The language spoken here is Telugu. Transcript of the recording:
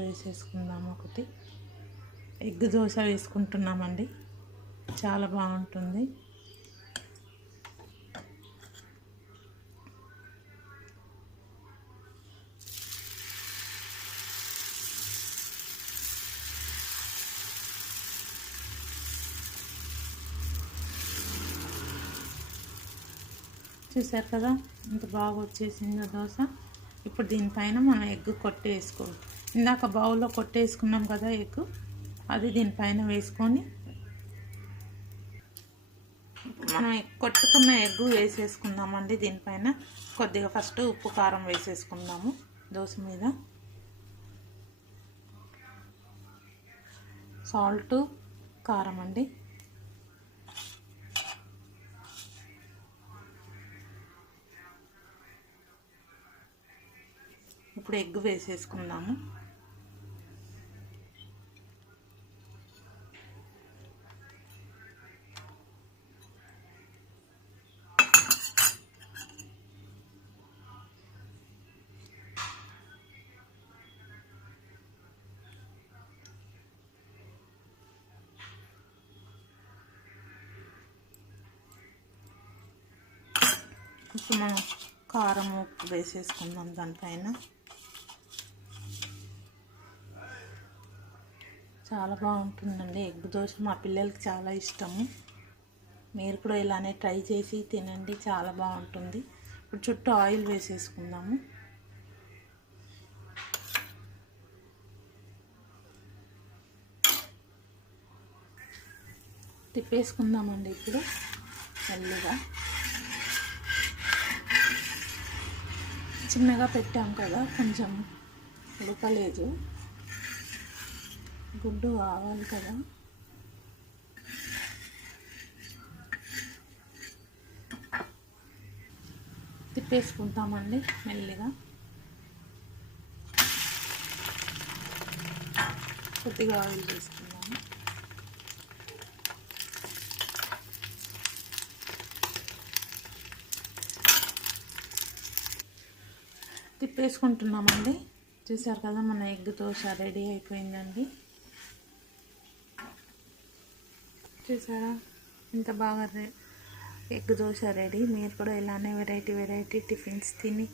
వేసేసుకుందాము. ఒకటి ఎగ్ దోశ వేసుకుంటున్నామండి, చాలా బాగుంటుంది. చూసారు కదా ఎంత బాగా వచ్చేసిందో దోశ. ఇప్పుడు దీనిపైన మనం ఎగ్ కొట్టేసుకోవాలి. ఇందాక బౌల్లో కొట్టేసుకున్నాం కదా ఎగ్, అది దీనిపైన వేసుకొని మనం కొట్టుకున్న ఎగ్ వేసేసుకుందామండి. దీనిపైన కొద్దిగా ఫస్ట్ ఉప్పు కారం వేసేసుకుందాము దోశ మీద. సాల్ట్, కారం అండి. ఇప్పుడు ఎగ్ వేసేసుకుందాము. ఇప్పుడు మనం కారం, ఉప్పు వేసేసుకుందాం దానిపైన. చాలా బాగుంటుందండి ఎగ్ దోశ, మా పిల్లలకి చాలా ఇష్టము. మీరు కూడా ఇలానే ట్రై చేసి తినండి, చాలా బాగుంటుంది. ఇప్పుడు చుట్టూ ఆయిల్ వేసేసుకుందాము. తిప్పేసుకుందామండి ఇప్పుడు మెల్లిగా. చిన్నగా పెట్టాం కదా, కొంచెం ఉడకలేదు, గుడ్డు కావాలి కదా. తిప్పేసుకుంటామండి మెల్లిగా. కొద్దిగా ఆయిల్ వేసుకుందాము. తిప్పేసుకుంటున్నామండి. చూసారు కదా మన ఎగ్ దోశ రెడీ అయిపోయిందండి. చూసారా ఎంత బాగా ఎగ్ దోశ రెడీ. మీరు కూడా ఇలానే వెరైటీ టిఫిన్స్ తిని